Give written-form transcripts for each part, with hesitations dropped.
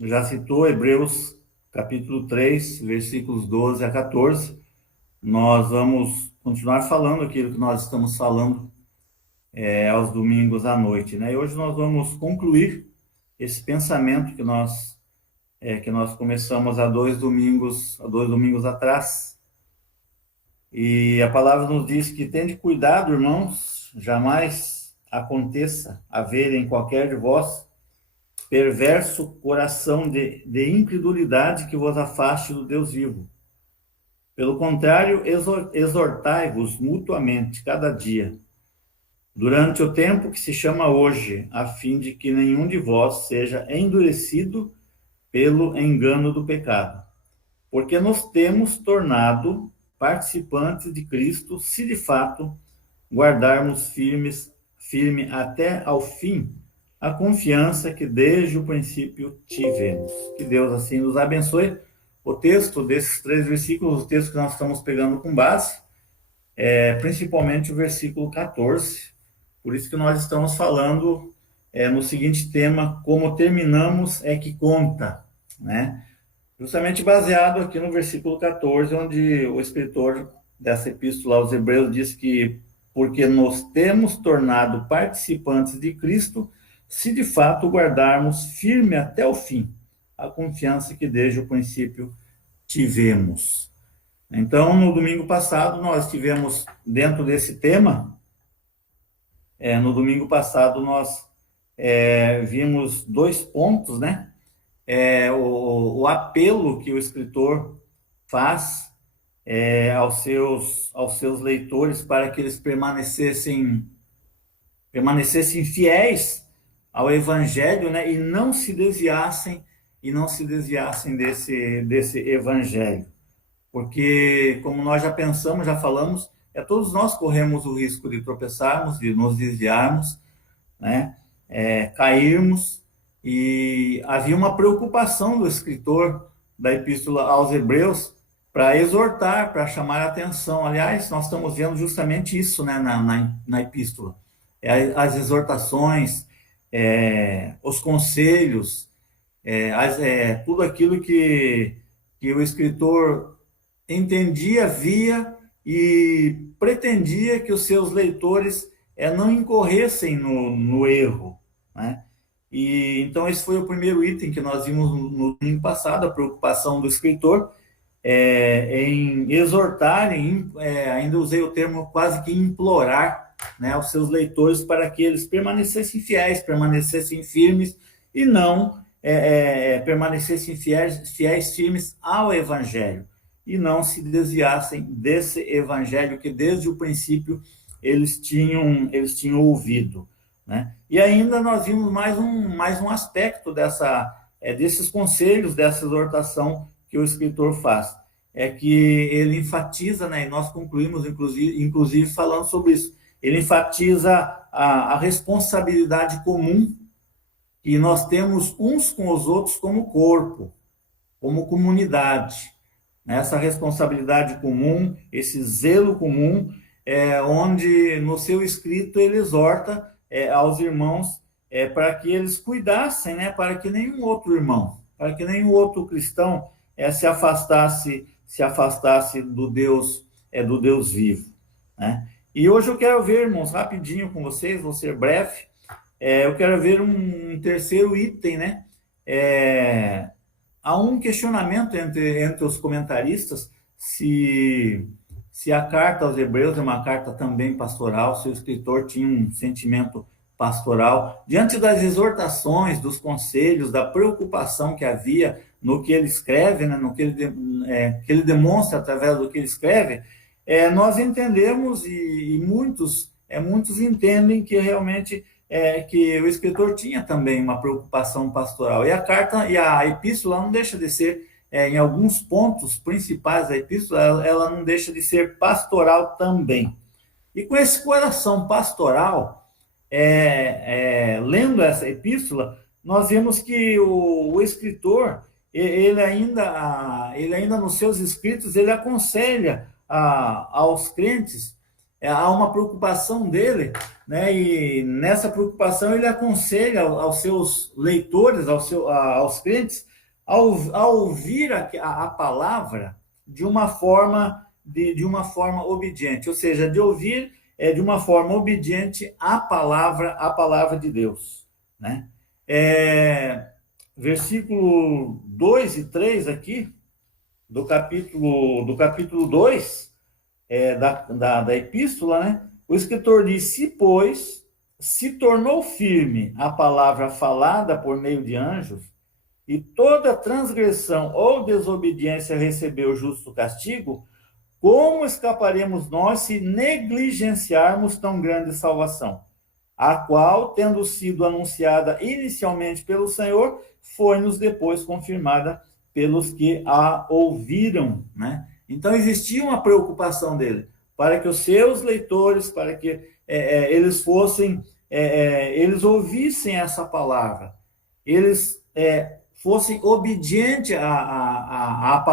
já citou Hebreus capítulo 3, versículos 12 a 14. Nós vamos continuar falando aquilo que nós estamos falando aos domingos à noite, né? E hoje nós vamos concluir esse pensamento que nós começamos há dois domingos atrás. E a palavra nos diz que tende cuidado, irmãos, jamais aconteça haver em qualquer de vós perverso coração de incredulidade que vos afaste do Deus vivo. Pelo contrário, exortai-vos mutuamente cada dia, durante o tempo que se chama hoje, a fim de que nenhum de vós seja endurecido pelo engano do pecado. Porque nos temos tornado participantes de Cristo, se de fato guardarmos firme até ao fim a confiança que desde o princípio tivemos. Que Deus assim nos abençoe. O texto desses 3 versículos, o texto que nós estamos pegando com base, principalmente o versículo 14. Por isso que nós estamos falando no seguinte tema: como terminamos é que conta, né? Justamente baseado aqui no versículo 14, onde o escritor dessa epístola aos Hebreus diz que porque nos temos tornado participantes de Cristo, se de fato guardarmos firme até o fim a confiança que desde o princípio tivemos. Então, no domingo passado, nós tivemos dentro desse tema, no domingo passado nós vimos 2 pontos, né? O apelo que o escritor faz aos seus leitores para que eles permanecessem fiéis ao Evangelho, né, e não se desviassem desse Evangelho, porque como nós já pensamos, já falamos, todos nós corremos o risco de tropeçarmos, de nos desviarmos, né, cairmos, e havia uma preocupação do escritor da Epístola aos Hebreus para exortar, para chamar a atenção. Aliás, nós estamos vendo justamente isso, né, na Epístola. As exortações, os conselhos, tudo aquilo que o escritor entendia, via e pretendia que os seus leitores não incorressem no erro, né? E então esse foi o primeiro item que nós vimos no domingo passado, a preocupação do escritor em exortar, ainda usei o termo quase que implorar, né, aos seus leitores para que eles permanecessem fiéis, permanecessem firmes e não permanecessem fiéis, firmes ao Evangelho e não se desviassem desse Evangelho que desde o princípio eles tinham ouvido, né? E ainda nós vimos mais um aspecto desses conselhos, dessa exortação que o escritor faz. É que ele enfatiza, né, e nós concluímos, inclusive falando sobre isso, ele enfatiza a responsabilidade comum que nós temos uns com os outros como corpo, como comunidade. Essa responsabilidade comum, esse zelo comum, onde no seu escrito ele exorta aos irmãos para que eles cuidassem, né, para que nenhum outro irmão, para que nenhum outro cristão se afastasse do Deus vivo, né? E hoje eu quero ver, irmãos, rapidinho com vocês, vou ser breve, eu quero ver um terceiro item, né? Há um questionamento entre os comentaristas se a carta aos Hebreus é uma carta também pastoral, se o escritor tinha um sentimento pastoral, diante das exortações, dos conselhos, da preocupação que havia no que ele escreve, né, no que ele demonstra através do que ele escreve. Nós entendemos e muitos entendem que realmente que o escritor tinha também uma preocupação pastoral. E a carta e a epístola não deixa de ser, em alguns pontos principais da epístola, ela não deixa de ser pastoral também. E com esse coração pastoral, lendo essa epístola, nós vemos que o escritor, ele ainda nos seus escritos, ele aconselha aos crentes há uma preocupação dele, né? E nessa preocupação ele aconselha aos seus leitores, aos crentes, a ouvir a palavra de uma forma de uma forma obediente, ou seja, de ouvir de uma forma obediente a palavra de Deus, né? Versículo 2 e 3 aqui, do capítulo 2 da epístola, né? O escritor diz: se, pois, se tornou firme a palavra falada por meio de anjos, e toda transgressão ou desobediência recebeu justo castigo, como escaparemos nós se negligenciarmos tão grande salvação? A qual, tendo sido anunciada inicialmente pelo Senhor, foi-nos depois confirmada pelos que a ouviram, né? Então existia uma preocupação dele para que os seus leitores, para que eles fossem, eles ouvissem essa palavra, eles fossem obedientes à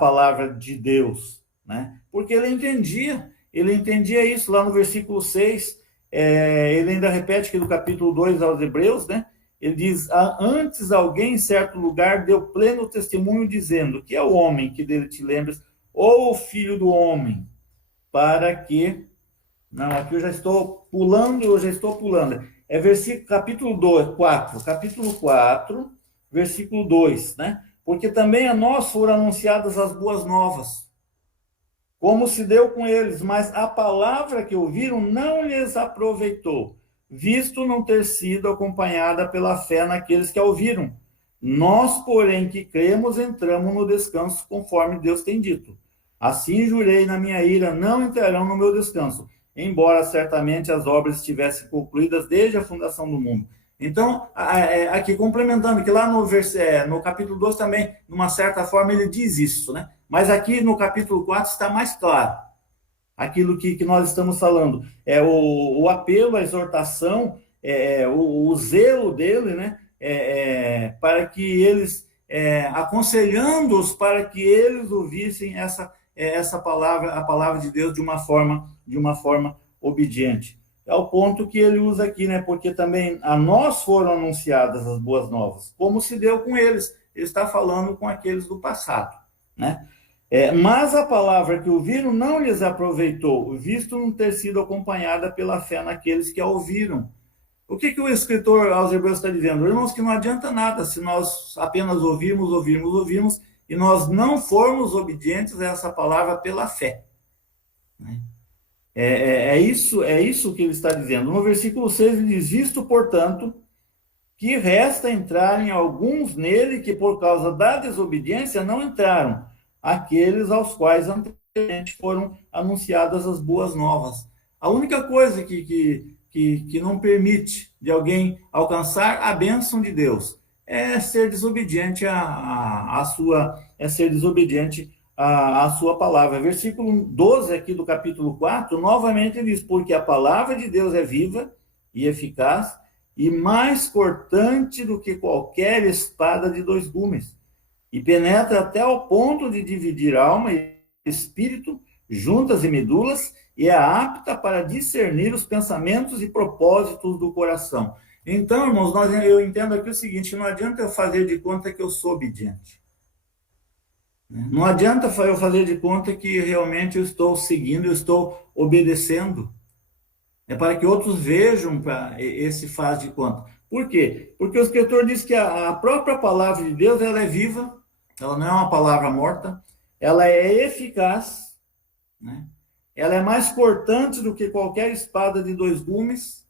palavra de Deus, né? Porque ele entendia isso lá no versículo 6. Ele ainda repete aqui do capítulo 2 aos Hebreus, né? Ele diz: antes alguém em certo lugar deu pleno testemunho, dizendo: que é o homem que dele te lembras, ou o filho do homem, para que... Não, aqui eu já estou pulando. É versículo, capítulo 4, versículo 2, né? Porque também a nós foram anunciadas as boas novas, como se deu com eles, mas a palavra que ouviram não lhes aproveitou, visto não ter sido acompanhada pela fé naqueles que a ouviram. Nós, porém, que cremos, entramos no descanso, conforme Deus tem dito. Assim jurei na minha ira, não entrarão no meu descanso, embora certamente as obras estivessem concluídas desde a fundação do mundo. Então, aqui complementando, que lá no capítulo 2 também, de uma certa forma, ele diz isso, né? Mas aqui no capítulo 4 está mais claro aquilo que nós estamos falando. O apelo, a exortação, o zelo dele, né? Para que eles, aconselhando-os para que eles ouvissem essa palavra, a palavra de Deus de uma forma obediente. É o ponto que ele usa aqui, né? Porque também a nós foram anunciadas as boas novas, como se deu com eles. Ele está falando com aqueles do passado, né? Mas a palavra que ouviram não lhes aproveitou, visto não ter sido acompanhada pela fé naqueles que a ouviram. O que o escritor aos Hebreus está dizendo? Irmãos, que não adianta nada se nós apenas ouvirmos, e nós não formos obedientes a essa palavra pela fé, né? É isso que ele está dizendo. No versículo 6 ele diz: visto, portanto, que resta entrarem alguns nele que por causa da desobediência não entraram, aqueles aos quais anteriormente foram anunciadas as boas novas. A única coisa que não permite de alguém alcançar a bênção de Deus é ser desobediente à sua palavra. Versículo 12 aqui do capítulo 4, novamente ele diz: porque a palavra de Deus é viva e eficaz, e mais cortante do que qualquer espada de dois gumes, e penetra até ao ponto de dividir alma e espírito, juntas e medulas, e é apta para discernir os pensamentos e propósitos do coração. Então, irmãos, eu entendo aqui o seguinte: não adianta eu fazer de conta que eu sou obediente. Não adianta eu fazer de conta que realmente eu estou seguindo, eu estou obedecendo. É para que outros vejam esse faz de conta. Por quê? Porque o escritor diz que a própria palavra de Deus, ela é viva, ela não é uma palavra morta, ela é eficaz, né? Ela é mais cortante do que qualquer espada de dois gumes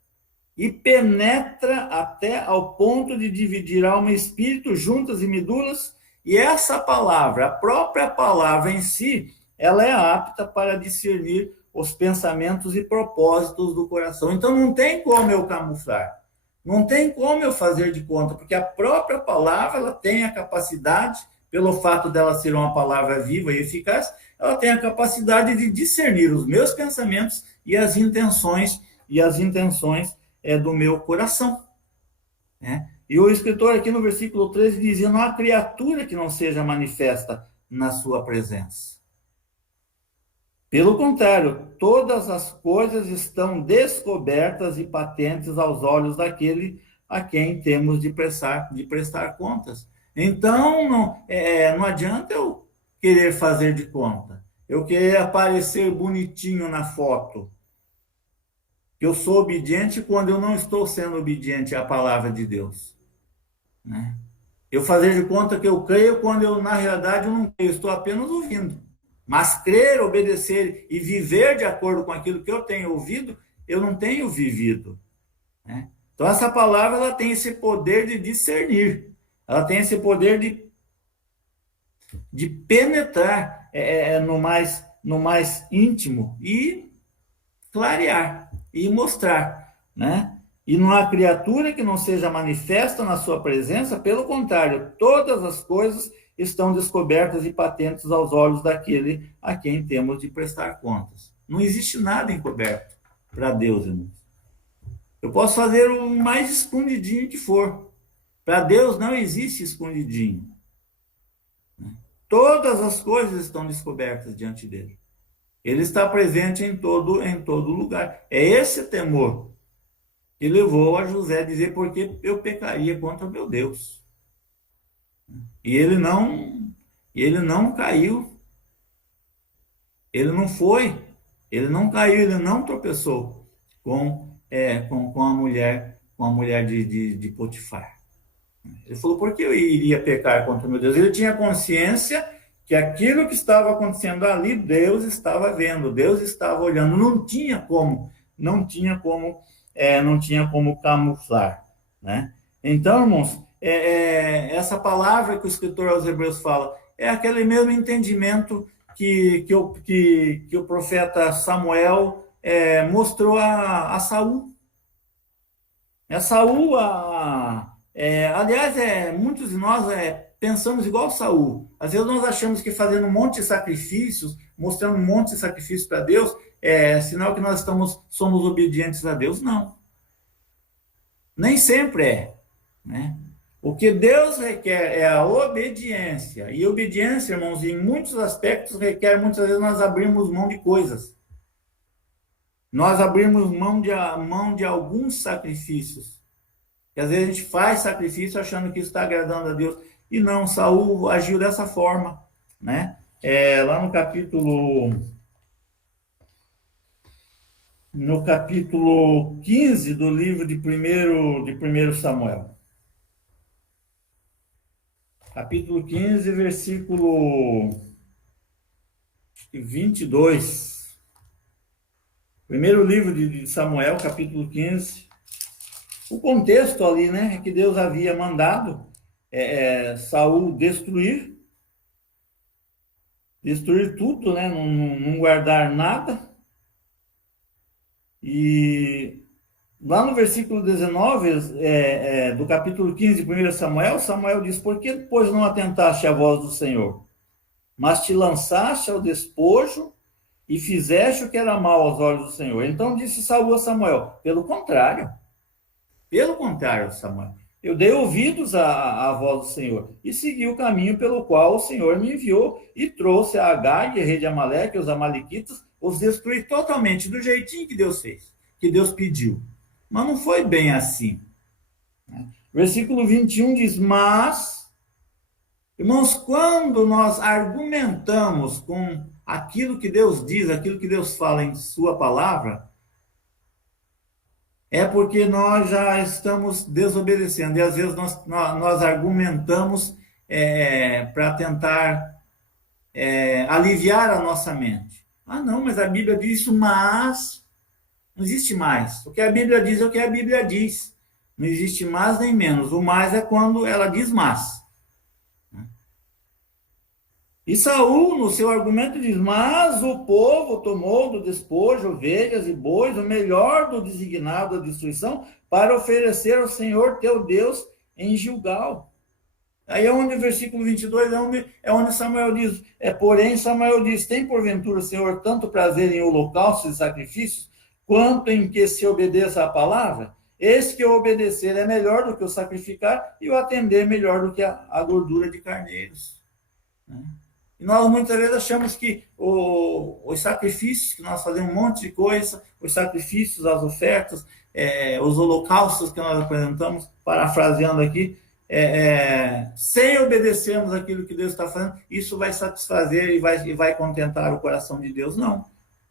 e penetra até ao ponto de dividir alma e espírito, juntas e medulas, e essa palavra, a própria palavra em si, ela é apta para discernir os pensamentos e propósitos do coração. Então não tem como eu camuflar, não tem como eu fazer de conta, porque a própria palavra, ela tem a capacidade, pelo fato dela ser uma palavra viva e eficaz, ela tem a capacidade de discernir os meus pensamentos e as intenções do meu coração, né? E o escritor aqui no versículo 13 dizia: não há criatura que não seja manifesta na sua presença. Pelo contrário, todas as coisas estão descobertas e patentes aos olhos daquele a quem temos de prestar contas. Então, não adianta eu querer fazer de conta, eu querer aparecer bonitinho na foto, que eu sou obediente quando eu não estou sendo obediente à palavra de Deus, né? Eu fazer de conta que eu creio quando eu, na realidade, eu não creio, estou apenas ouvindo. Mas crer, obedecer e viver de acordo com aquilo que eu tenho ouvido, eu não tenho vivido, né? Então, essa palavra ela tem esse poder de discernir, ela tem esse poder de penetrar no mais íntimo e clarear e mostrar, né? E não há criatura que não seja manifesta na sua presença, pelo contrário, todas as coisas estão descobertas e patentes aos olhos daquele a quem temos de prestar contas. Não existe nada encoberto para Deus, irmãos. Eu posso fazer o mais escondidinho que for. Para Deus não existe escondidinho. Todas as coisas estão descobertas diante dele. Ele está presente em todo lugar. É esse temor que levou a José a dizer: porque eu pecaria contra o meu Deus. E ele não caiu, ele não foi, ele não caiu, ele não tropeçou com a mulher de Potifar. Ele falou: por que eu iria pecar contra o meu Deus? Ele tinha consciência que aquilo que estava acontecendo ali, Deus estava vendo, Deus estava olhando, não tinha como camuflar, né? Então, irmãos, essa palavra que o escritor aos Hebreus fala é aquele mesmo entendimento que o profeta Samuel mostrou a Saul. Saul, aliás, muitos de nós pensamos igual Saul. Às vezes nós achamos que fazendo um monte de sacrifícios, mostrando um monte de sacrifícios para Deus, é sinal que nós somos obedientes a Deus. Não. Nem sempre né? O que Deus requer é a obediência. E obediência, irmãos, em muitos aspectos requer, muitas vezes, nós abrirmos mão de coisas. Nós abrimos mão de alguns sacrifícios. Que às vezes a gente faz sacrifício achando que isso está agradando a Deus. E não, Saul agiu dessa forma, né? Lá no capítulo 15 do livro de 1 Samuel. Capítulo 15, versículo 22. Primeiro livro de Samuel, capítulo 15. O contexto ali, né, é que Deus havia mandado Saul destruir tudo, né, não guardar nada. E lá no versículo 19 do capítulo 15 de 1 Samuel diz: por que, pois, não atentaste à voz do Senhor, mas te lançaste ao despojo e fizeste o que era mal aos olhos do Senhor? Então disse Saul a Samuel: pelo contrário, Samuel, eu dei ouvidos à voz do Senhor e segui o caminho pelo qual o Senhor me enviou e trouxe a Agag, rei de Amaleque, os amalequitas, os destruí totalmente do jeitinho que Deus fez, que Deus pediu. Mas não foi bem assim. Versículo 21 diz: mas, irmãos, quando nós argumentamos com aquilo que Deus diz, aquilo que Deus fala em sua palavra, é porque nós já estamos desobedecendo. E às vezes nós argumentamos para tentar aliviar a nossa mente. Ah, não, mas a Bíblia diz isso, mas não existe mais. O que a Bíblia diz é o que a Bíblia diz. Não existe mais nem menos. O mais é quando ela diz mas. E Saul, no seu argumento, diz: mas o povo tomou do despojo ovelhas e bois, o melhor do designado da destruição, para oferecer ao Senhor teu Deus em Gilgal. Aí é onde o versículo 22 é onde Samuel diz: porém Samuel diz: tem porventura, Senhor, tanto prazer em holocaustos e sacrifícios, quanto em que se obedeça a palavra? Eis que o obedecer é melhor do que o sacrificar, e o atender melhor do que a gordura de carneiros. E nós muitas vezes achamos que os sacrifícios, que nós fazemos um monte de coisa, os sacrifícios, as ofertas, os holocaustos que nós apresentamos, parafraseando aqui, sem obedecermos aquilo que Deus está fazendo, isso vai satisfazer e vai contentar o coração de Deus. Não. O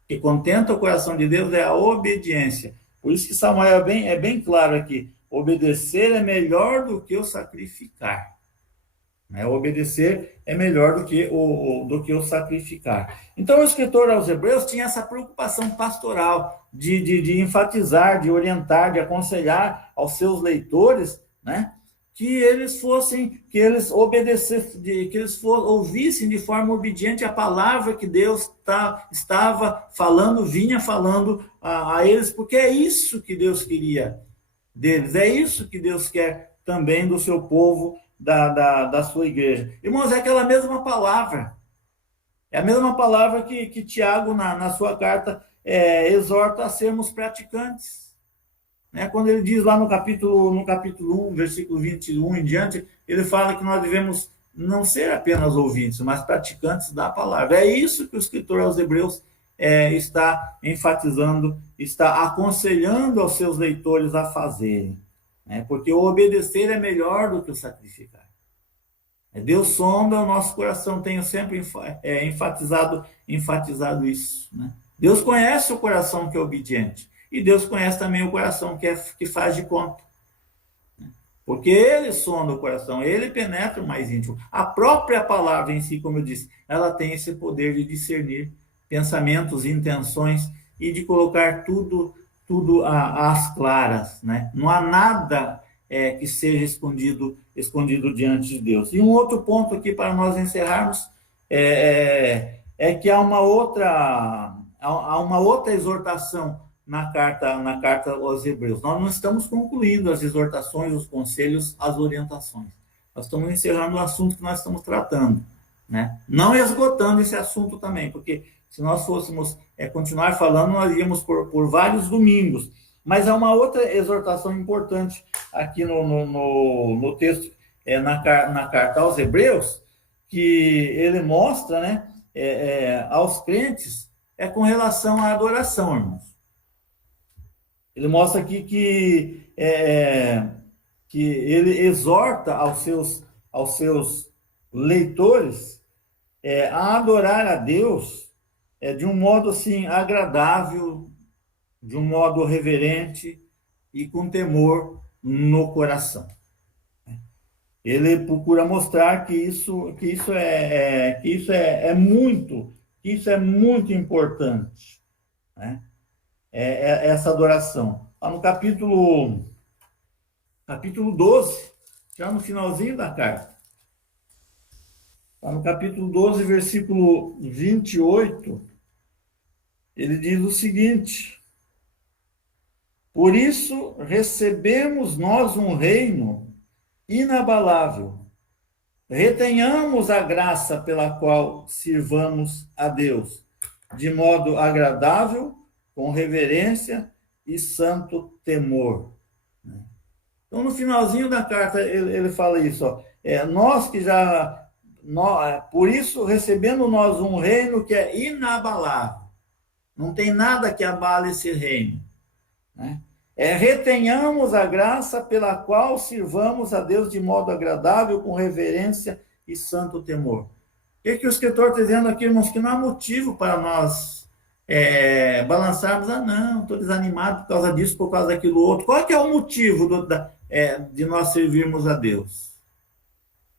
que contenta o coração de Deus é a obediência. Por isso que Samuel é bem claro aqui: obedecer é melhor do que o sacrificar. Obedecer é melhor do que o sacrificar. Então, o escritor aos Hebreus tinha essa preocupação pastoral de enfatizar, de orientar, de aconselhar aos seus leitores, né, que eles obedecessem, que eles ouvissem de forma obediente a palavra que Deus estava falando, vinha falando a eles, porque é isso que Deus queria deles, é isso que Deus quer também do seu povo, da sua igreja. Irmãos, é aquela mesma palavra. É a mesma palavra que Tiago, na sua carta, exorta a sermos praticantes. Quando ele diz lá no capítulo 1, versículo 21 em diante, ele fala que nós devemos não ser apenas ouvintes, mas praticantes da palavra. É isso que o escritor aos Hebreus está enfatizando, está aconselhando aos seus leitores a fazerem. Porque o obedecer é melhor do que o sacrificar. Deus sonda o nosso coração, tenho sempre enfatizado isso. Deus conhece o coração que é obediente, e Deus conhece também o coração que faz de conta. Porque Ele sonda o coração, Ele penetra o mais íntimo. A própria palavra em si, como eu disse, ela tem esse poder de discernir pensamentos, intenções, e de colocar tudo às claras. Não há nada que seja escondido diante de Deus. E um outro ponto aqui para nós encerrarmos é que há uma outra exortação na carta aos Hebreus. Nós não estamos concluindo as exortações, os conselhos, as orientações. Nós estamos encerrando o assunto que nós estamos tratando. Não esgotando esse assunto também, porque se nós fôssemos continuar falando, nós iríamos por vários domingos. Mas há uma outra exortação importante aqui no texto, na carta aos Hebreus, que ele mostra, aos crentes, com relação à adoração, irmãos. Ele mostra aqui que ele exorta aos seus leitores a adorar a Deus de um modo assim agradável, de um modo reverente e com temor no coração. Ele procura mostrar que isso é muito importante, essa adoração. Lá no capítulo 12, já no finalzinho da carta, lá no capítulo 12, versículo 28, ele diz o seguinte: por isso recebemos nós um reino inabalável, retenhamos a graça pela qual sirvamos a Deus, de modo agradável, com reverência e santo temor. Então, no finalzinho da carta, ele fala isso, por isso, recebendo nós um reino que é inabalável. Não tem nada que abale esse reino. Retenhamos a graça pela qual sirvamos a Deus de modo agradável, com reverência e santo temor. O que o escritor está dizendo aqui, irmãos? Que não há motivo para nós balançarmos. Não, estou desanimado por causa disso, por causa daquilo outro. Qual é o motivo de nós servirmos a Deus?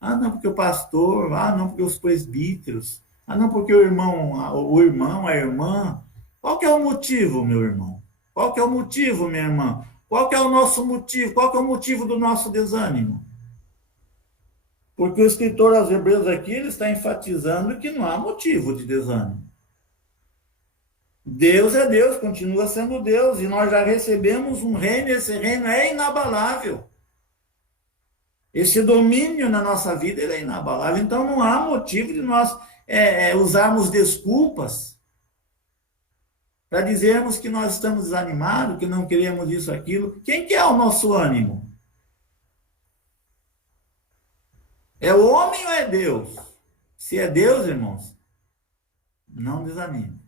Não, porque o pastor. Não, porque os presbíteros. Não, porque o irmão, a irmã. Qual que é o motivo, meu irmão? Qual que é o motivo, minha irmã? Qual que é o nosso motivo? Qual que é o motivo do nosso desânimo? Porque o escritor aos Hebreus aqui, ele está enfatizando que não há motivo de desânimo. Deus é Deus, continua sendo Deus, e nós já recebemos um reino, e esse reino é inabalável. Esse domínio na nossa vida, ele é inabalável. Então não há motivo de nós usarmos desculpas para dizermos que nós estamos desanimados, que não queremos isso, aquilo. Quem que é o nosso ânimo? É o homem ou é Deus? Se é Deus, irmãos, não desanime.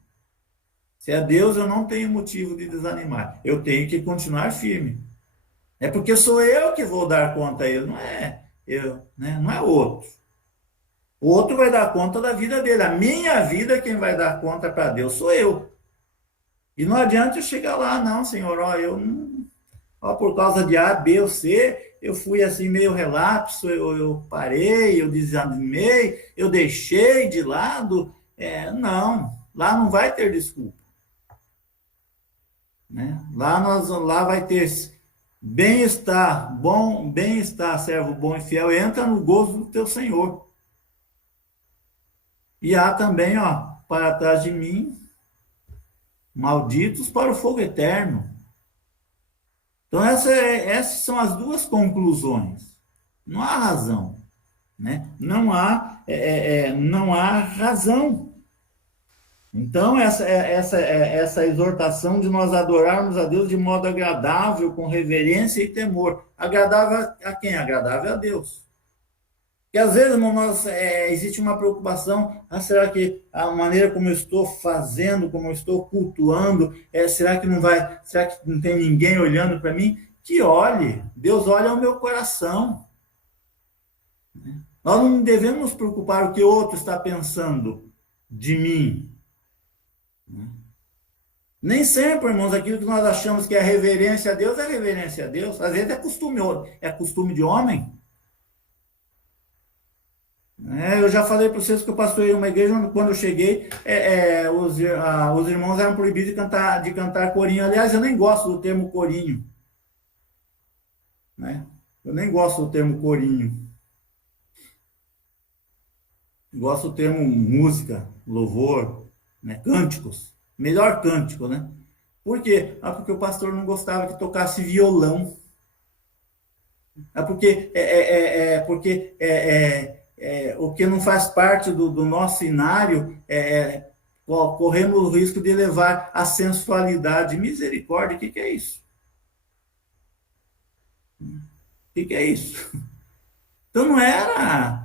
Se é Deus, eu não tenho motivo de desanimar. Eu tenho que continuar firme. É porque sou eu que vou dar conta a ele, não é eu, né? Não é o outro. O outro vai dar conta da vida dele. A minha vida, quem vai dar conta para Deus sou eu. E não adianta eu chegar lá, não, Senhor, ó, eu não, ó, por causa de A, B ou C, eu fui assim meio relapso, eu parei, eu desanimei, eu deixei de lado. Não, lá não vai ter desculpa. Né? Lá vai ter bem-estar, bom, bem-estar, servo bom e fiel, entra no gozo do teu Senhor. E há também, ó, para trás de mim, malditos para o fogo eterno. Então, essas são as duas conclusões. Não há razão, né? Não há razão. Então, essa exortação de nós adorarmos a Deus de modo agradável, com reverência e temor. Agradável a quem? Agradável a Deus. E às vezes, existe uma preocupação, será que a maneira como eu estou fazendo, como eu estou cultuando, será que não tem ninguém olhando para mim? Que olhe, Deus olha o meu coração. Nós não devemos nos preocupar o que o outro está pensando de mim. Nem sempre, irmãos, aquilo que nós achamos que é reverência a Deus é reverência a Deus. Às vezes é costume de homem. Eu já falei para vocês que eu pastorei uma igreja onde, quando eu cheguei, os irmãos eram proibidos de cantar corinho. Aliás, eu nem gosto do termo corinho. Né? Eu nem gosto do termo corinho. Eu gosto do termo música, louvor, né? Cânticos. Melhor cântico, né? Por quê? Porque o pastor não gostava que tocasse violão. O que não faz parte do nosso cenário, corremos o risco de levar a sensualidade. Misericórdia, o que é isso? O que é isso? Então não era...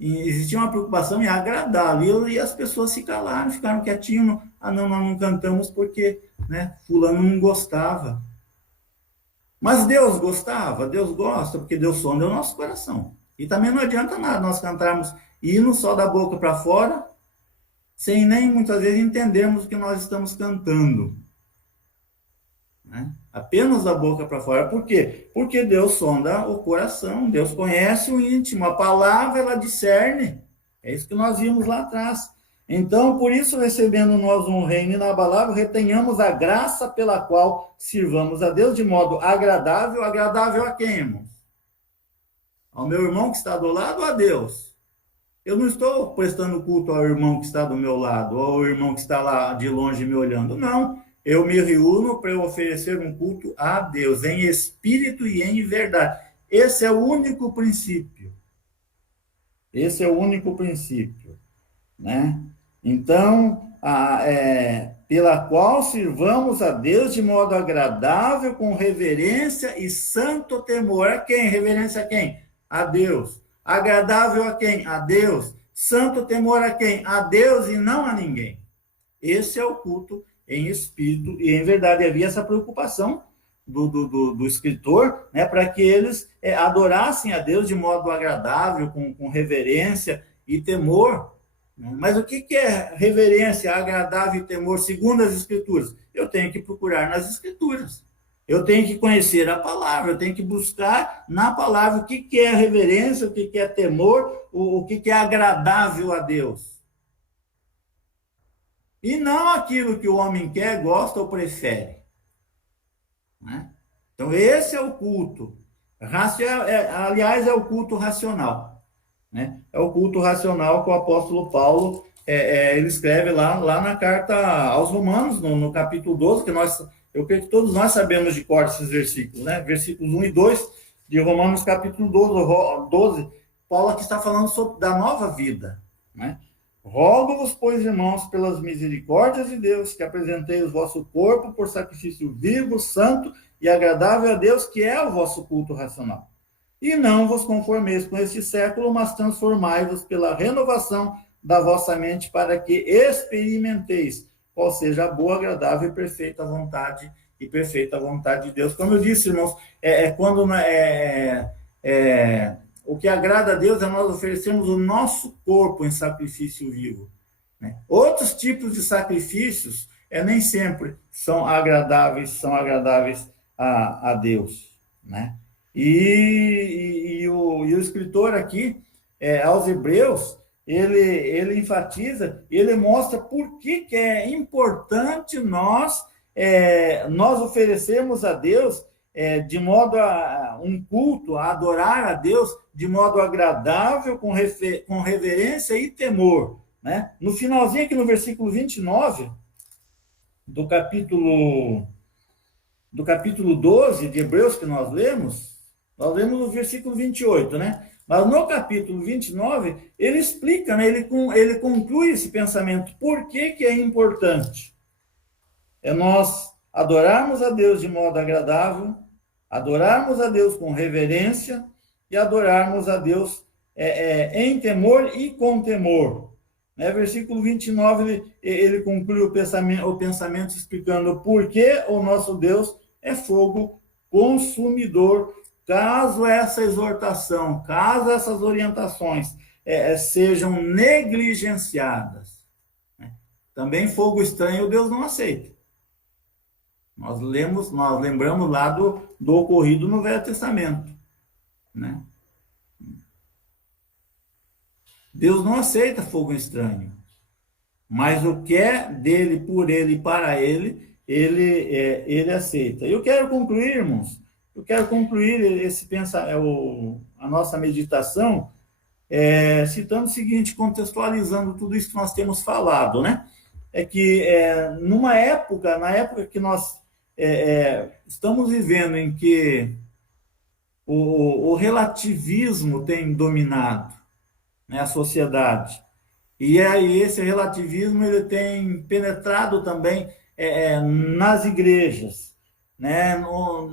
Existia uma preocupação em agradar, e as pessoas se calaram, ficaram quietinhos. Não, nós não cantamos porque, né, fulano não gostava. Mas Deus gostava, Deus gosta, porque Deus sonda o nosso coração. E também não adianta nada nós cantarmos hino só da boca para fora, sem nem muitas vezes entendermos o que nós estamos cantando. Né? Apenas da boca para fora. Por quê? Porque Deus sonda o coração, Deus conhece o íntimo, a palavra ela discerne. É isso que nós vimos lá atrás. Então, por isso, recebendo nós um reino inabalável, retenhamos a graça pela qual sirvamos a Deus de modo agradável. Agradável a quem, irmãos? Ao meu irmão que está do lado ou a Deus? Eu não estou prestando culto ao irmão que está do meu lado, ou ao irmão que está lá de longe me olhando. Não, eu me reúno para oferecer um culto a Deus, em espírito e em verdade. Esse é o único princípio. Esse é o único princípio, né? Então, pela qual sirvamos a Deus de modo agradável, com reverência e santo temor. A quem? Reverência a quem? A Deus. Agradável a quem? A Deus. Santo temor a quem? A Deus e não a ninguém. Esse é o culto em espírito e em verdade. Havia essa preocupação do escritor, né, para que eles adorassem a Deus de modo agradável, com reverência e temor. Mas o que é reverência, agradável e temor segundo as Escrituras? Eu tenho que procurar nas Escrituras. Eu tenho que conhecer a palavra, eu tenho que buscar na palavra o que é reverência, o que é temor, o que é agradável a Deus. E não aquilo que o homem quer, gosta ou prefere. Né? Então, esse é o culto. Aliás, é o culto racional. Né? É o culto racional que o apóstolo Paulo ele escreve lá na carta aos Romanos, no capítulo 12, que eu creio que todos nós sabemos de cor esses versículos, né? Versículos 1 e 2 de Romanos, capítulo 12, Paulo aqui está falando da nova vida. Né? Rogo-vos, pois, irmãos, pelas misericórdias de Deus, que apresenteis o vosso corpo por sacrifício vivo, santo e agradável a Deus, que é o vosso culto racional. E não vos conformeis com este século, mas transformai-vos pela renovação da vossa mente, para que experimenteis qual seja a boa, agradável e perfeita vontade de Deus. Como eu disse, irmãos, quando o que agrada a Deus é nós oferecermos o nosso corpo em sacrifício vivo, né? Outros tipos de sacrifícios nem sempre são agradáveis a Deus, né? E o escritor aqui, aos Hebreus, ele enfatiza, ele mostra por que é importante nós oferecermos a Deus de modo um culto, a adorar a Deus de modo agradável, com reverência e temor, né? No finalzinho aqui no versículo 29 do capítulo 12 de Hebreus que nós lemos o versículo 28, né? Mas no capítulo 29, ele explica, né? Ele conclui esse pensamento. Por que é importante? É nós adorarmos a Deus de modo agradável, adorarmos a Deus com reverência e adorarmos a Deus em temor e com temor. Né? Versículo 29, ele conclui o pensamento explicando por que o nosso Deus é fogo consumidor. Caso essa exortação, caso essas orientações sejam negligenciadas, né? Também fogo estranho Deus não aceita. Nós lembramos lá do ocorrido no Velho Testamento, né? Deus não aceita fogo estranho, mas o que é dele, por ele e para ele, ele aceita. Eu quero concluir, irmãos, a nossa meditação citando o seguinte, contextualizando tudo isso que nós temos falado, né? É que na época que nós estamos vivendo, em que o relativismo tem dominado, né, a sociedade, e aí esse relativismo ele tem penetrado também nas igrejas, né?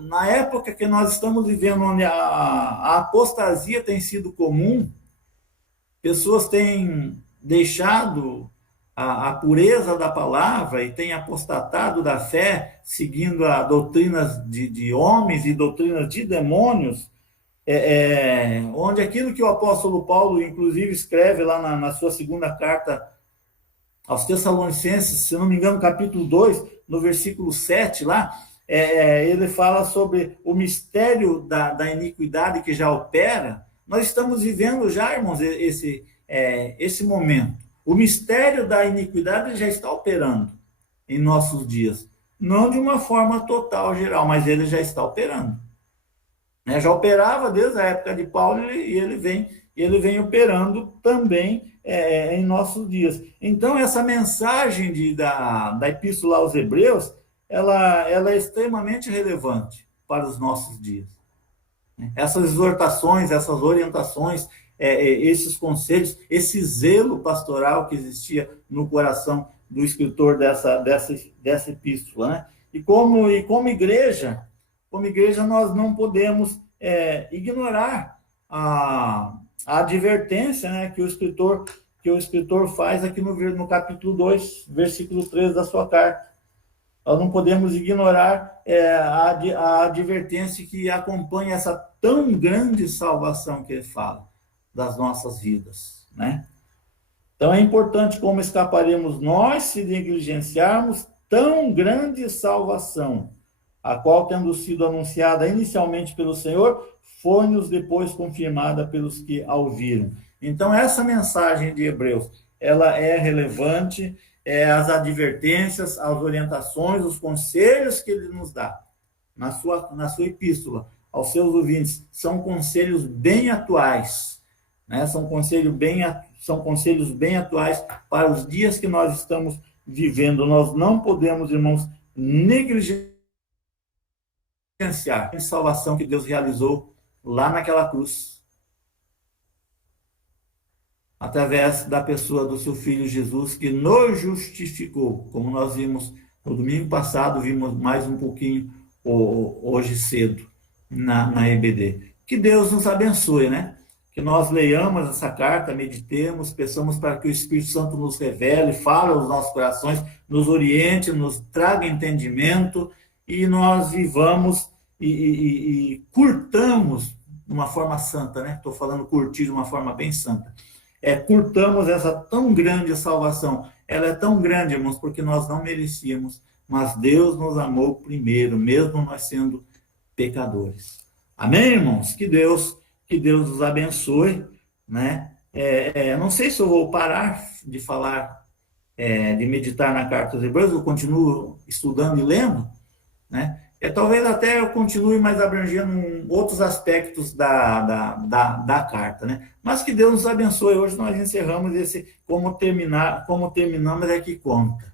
Na época que nós estamos vivendo, onde a apostasia tem sido comum, pessoas têm deixado a pureza da palavra e têm apostatado da fé, seguindo a doutrinas de homens e doutrinas de demônios, onde aquilo que o apóstolo Paulo, inclusive, escreve lá na sua segunda carta aos Tessalonicenses, se não me engano, capítulo 2, no versículo 7, lá, ele fala sobre o mistério da iniquidade que já opera. Nós estamos vivendo já, irmãos, esse momento. O mistério da iniquidade já está operando em nossos dias. Não de uma forma total, geral, mas ele já está operando. Né? Já operava desde a época de Paulo e ele vem operando também em nossos dias. Então, essa mensagem da Epístola aos Hebreus, ela é extremamente relevante para os nossos dias. Essas exortações, essas orientações, esses conselhos, esse zelo pastoral que existia no coração do escritor dessa epístola, né? E como igreja, nós não podemos ignorar a advertência, né, que o escritor faz aqui no capítulo 2, versículo 3 da sua carta. Nós não podemos ignorar a advertência que acompanha essa tão grande salvação que ele fala das nossas vidas, né? Então é importante como escaparemos nós se negligenciarmos tão grande salvação, a qual, tendo sido anunciada inicialmente pelo Senhor, foi-nos depois confirmada pelos que a ouviram. Então essa mensagem de Hebreus, ela é relevante, as advertências, as orientações, os conselhos que ele nos dá na sua epístola aos seus ouvintes, são conselhos bem atuais, né? São conselhos bem atuais para os dias que nós estamos vivendo. Nós não podemos, irmãos, negligenciar a salvação que Deus realizou lá naquela cruz, através da pessoa do seu Filho Jesus, que nos justificou, como nós vimos no domingo passado, vimos mais um pouquinho hoje cedo na EBD. Que Deus nos abençoe, né? Que nós leiamos essa carta, meditemos, peçamos para que o Espírito Santo nos revele, fale aos nossos corações, nos oriente, nos traga entendimento e nós vivamos e curtamos de uma forma santa, né? Estou falando curtir de uma forma bem santa. Curtamos essa tão grande salvação. Ela é tão grande, irmãos, porque nós não merecíamos, mas Deus nos amou primeiro, mesmo nós sendo pecadores. Amém, irmãos? Que Deus nos abençoe, né? Não sei se eu vou parar de falar, de meditar na carta aos Hebreus, eu continuo estudando e lendo, né? Talvez até eu continue mais abrangendo outros aspectos da carta, né? Mas que Deus nos abençoe. Hoje nós encerramos esse como terminamos é que conta,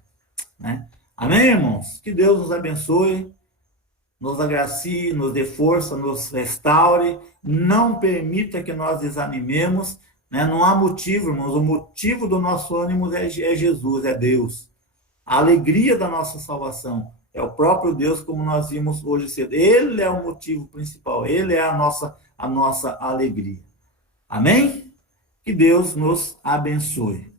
né? Amém, irmãos? Que Deus nos abençoe, nos agracie, nos dê força, nos restaure, não permita que nós desanimemos, né? Não há motivo, irmãos, o motivo do nosso ânimo é Jesus, é Deus. A alegria da nossa salvação é o próprio Deus, como nós vimos hoje cedo. Ele é o motivo principal, ele é a nossa alegria. Amém? Que Deus nos abençoe.